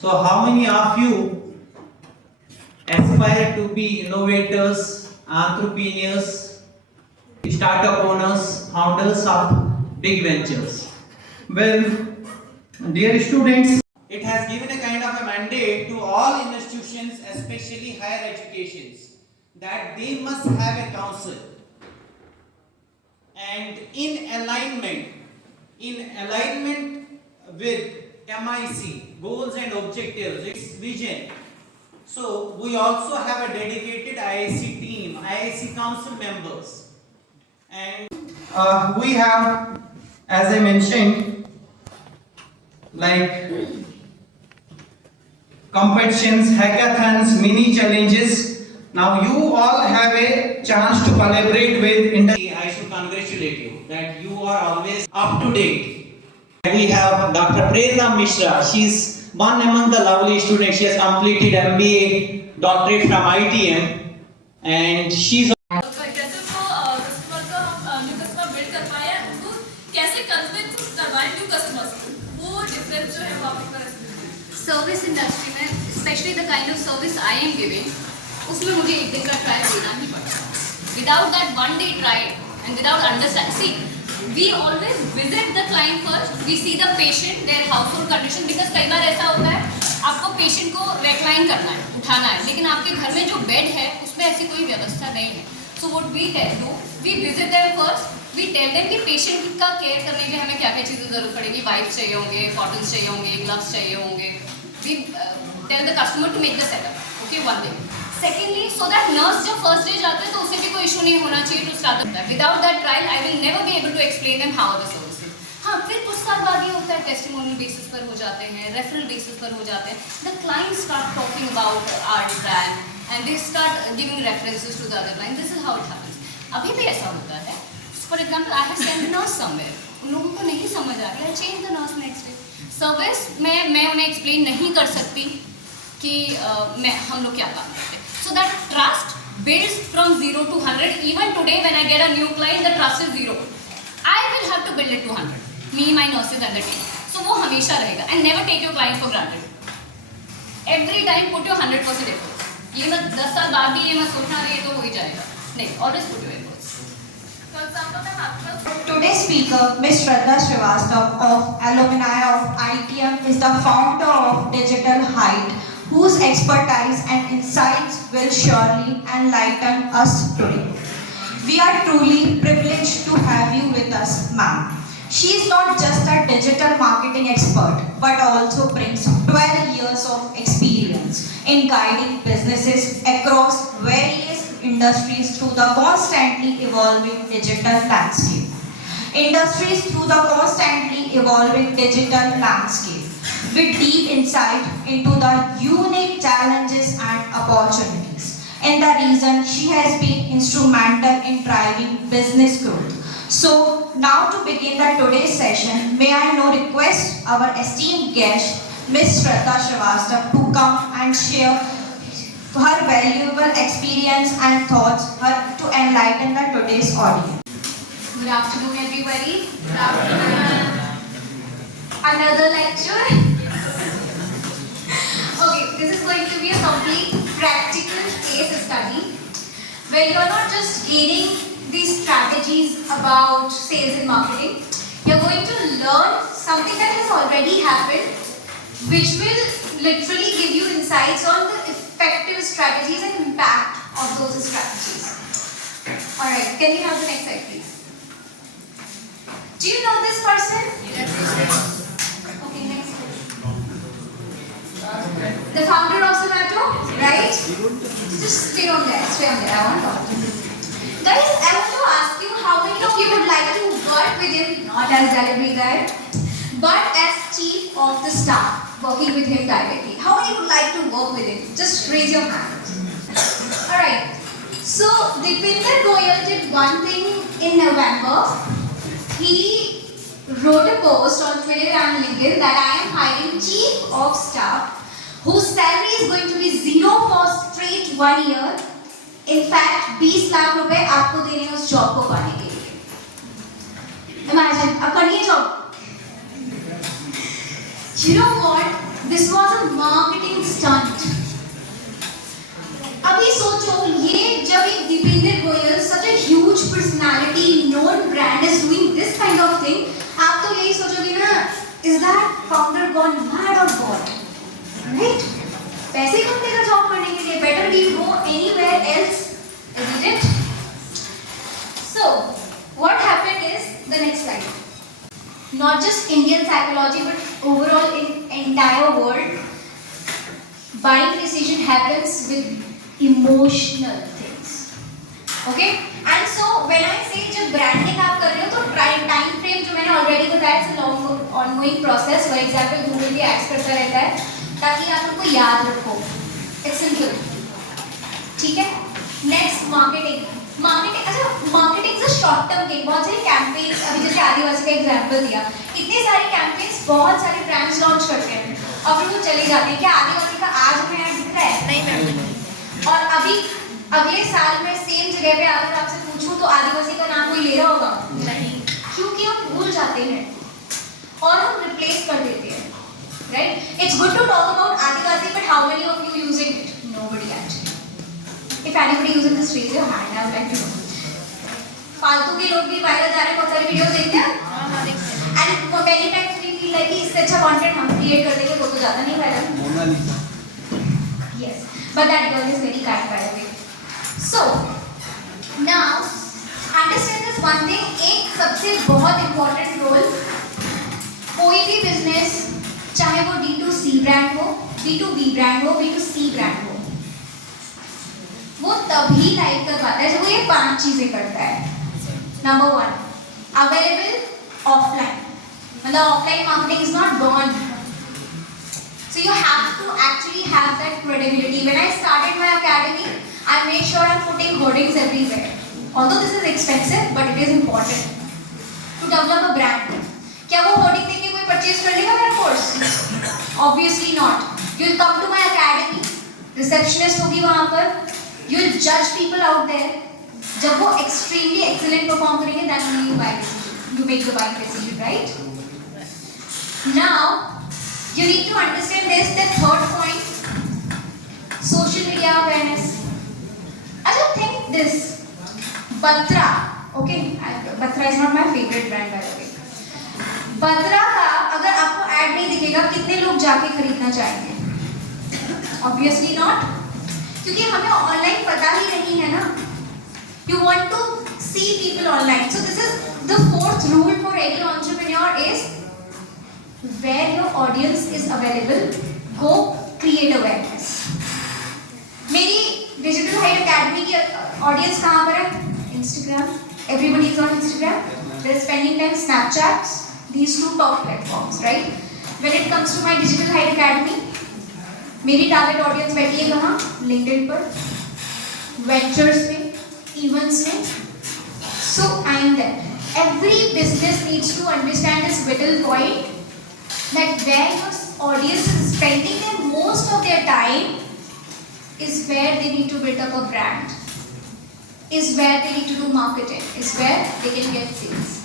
So, how many of you aspire to be innovators, entrepreneurs, startup owners, founders of big ventures? Well, dear students, it has given a kind of a mandate to all institutions, especially higher educations, that they must have a council and in alignment with MIC goals and objectives, its vision. So we also have a dedicated IIC team, IIC council members, and we have, as I mentioned, like competitions, hackathons, mini challenges. Now you all have a chance to collaborate with industry. I should congratulate you that you are always up to date. We have Dr. Prerna Mishra. She is one among the lovely students. She has completed MBA doctorate from ITM, and she's कैसे वो customer का new customer build कर पाए हैं उनको कैसे convince करवाएं new customers को वो डिफरेंस जो है वो आपको सर्विस इंडस्ट्री में specially the kind of service I am giving उसमें मुझे एक दिन का ट्रायल देना ही पड़ता without that one day trial and without understand see we always visit the client first we see the patient their household condition because कई बार ऐसा होता है आपको पेशेंट को रेक्लाइन करना है उठाना है लेकिन आपके घर में जो बेड है उसमें ऐसी कोई व्यवस्था नहीं है so what we do we visit them first we tell them कि पेशेंट का केयर करने के लिए हमें क्या क्या चीज़ें जरूरत पड़ेगी वाइप्स चाहिए होंगे कॉटन्स चाहिए होंगे ग्लव्स चाहिए होंगे we tell the customer to make the setup okay one day secondly so that nurse जब फर्स्ट डे जाते हैं तो उसे भी कोई इशू नहीं होना चाहिए to start that without that trial I will never be able to explain them how the services हाँ फिर कुछ साल बाद ये होता है टेस्टिमोनियल बेसिस पर हो जाते हैं रेफरल बेसिस पर हो जाते हैं the client start talking about our brand and they start giving references to the other client this is how it happens अभी भी ऐसा होता है for example I have send nurse somewhere उन लोगों को नहीं समझ आ रही I change the nurse next day service में मैं उन्हें एक्सप्लेन नहीं कर सकती कि हम लोग क्या काम करते हैं so that trust builds from 0 to 100 even today when I get a new client the trust is 0 I will have to build it to 100 me my nurses and the team so वो हमेशा रहेगा and never take your client for granted every time put your 100% effort ये मत 10 साल बाद भी ये मत सोचना ये तो हो ही जाएगा नहीं always put your efforts for example मैं आपका Today's speaker, Ms. Shraddha Srivastava of Alumni of ITM is the founder of Digital Height, whose expertise and insights will surely enlighten us today. We are truly privileged to have you with us, ma'am. She is not just a digital marketing expert, but also brings 12 years of experience in guiding businesses across various industries through the constantly evolving digital landscape. With deep insight into the unique challenges and opportunities. And the reason she has been instrumental in driving business growth. So, now to begin the today's session, may I now request our esteemed guest, Ms. Shraddha Srivastava, to come and share her valuable experience and thoughts to enlighten the today's audience. Good afternoon everybody. Good afternoon. Another lecture. Okay, this is going to be a complete practical case study where you're not just gaining these strategies about sales and marketing. You're going to learn something that has already happened, which will literally give you insights on the effective strategies and impact of those strategies. Alright, can we have the next slide please? Do you know this person? Yes. Okay, next. The founder of Zomato, right? Just stay on there. I want to talk to you. Guys, I want to ask you how many of you would like to work with him, not as delivery guy, but as chief of the staff, working with him directly. How many would like to work with him? Just raise your hand. Alright. So, Dipinder Goyal did one thing in November. He wrote a post on Twitter and LinkedIn that I am hiring chief of staff whose salary is going to be 0 for straight 1 year. In fact, 20 lakh रुपए आपको देने हैं उस job को पाने के लिए. Imagine, अब करिए job. You know what? This was a marketing stunt. अभी सोचो, ये जब एक Dipendra Goyal, such a huge personality, known brand is doing this kind of thing, आप तो यही सोचोगे ना, is that founder gone mad or what? Right? पैसे कम देगा जॉब करने के लिए, better we go anywhere else, isn't it? So, what happened is the next slide. Not just Indian psychology, but overall in entire world, buying decision happens with emotional things. Okay? And so when I say जब branding आप कर रहे हो तो time frame जो मैंने already बताया, it's a long ongoing process. For example, Google भी ads करता रहता है ताकि आप उनको याद रखो. It's simple. ठीक है? Next, marketing. अच्छा, marketing is a short term game. बहुत सारे campaigns, अभी जैसे आदिवासी का example दिया, इतने सारे campaigns बहुत सारे brands launch करते हैं और फिर वो चले जाते हैं. क्या आदिवासी का आज हमें ad दिख रहा है? नहीं मैम. और अभी अगले साल में सेम जगह पे अगर आपसे पूछूं तो आदिवासी का नाम कोई ले रहा होगा? नहीं. क्योंकि हम भूल जाते हैं और हम रिप्लेस कर देते हैं. Right? It's good to talk about Adivasi, but how many of you using it? Nobody actually. If anybody using this, raise your hand. I would like to know. फालतू के लोग भी वायरल जा रहे हैं, बहुत सारी वीडियोस देखते हैं. And many times we feel like इससे अच्छा कंटेंट हम क्रिएट कर देंगे, वो तो ज़्यादा नहीं viral. Mona Lisa. Yes, but that girl is very kind by the way. So now understand this one thing. एक सबसे बहुत important role, कोई भी business, चाहे वो D2C ब्रांड हो, B2B ब्रांड हो, B2C ब्रांड हो, वो तभी लाइक कर पाता है जब वो ये 5 चीजें करता है. Number 1, available offline. मतलब offline marketing is not gone. So you have to actually have that credibility. When I started my academy, I made sure I'm putting hoardings everywhere. Although this is expensive, but it is important to develop a brand. क्या वो hoarding देख के कोई purchase कर लेगा मेरा course? Obviously not. You'll come to my academy, receptionist होगी वहाँ पर, you'll judge people out there. जब वो extremely excellent perform करेंगे, then only you buy decision. You make the buying decision, right? Now, you need to understand this. The third point, social media awareness. I just think this. Batra, okay? Batra is not my favorite brand by the way. Batra का अगर आपको ad नहीं दिखेगा, कितने लोग जाके खरीदना चाहेंगे? Obviously not. क्योंकि हमें ऑनलाइन पता ही नहीं है ना. You want to see people online. So this is the 4th rule for any entrepreneur is where your audience is available, go create awareness. मेरी Digital Height Academy की audience कहाँ पर है? Instagram. Everybody is on Instagram. They're spending time Snapchat. These 2 top platforms, right? When it comes to my Digital Height Academy, मेरी target audience बैठी है कहाँ? LinkedIn पर, वेंचर्स में, इवेंट्स में. So I am there. Every business needs to understand this vital point that where your audience is spending their most of their time is where they need to build up a brand, is where they need to do marketing, is where they can get sales.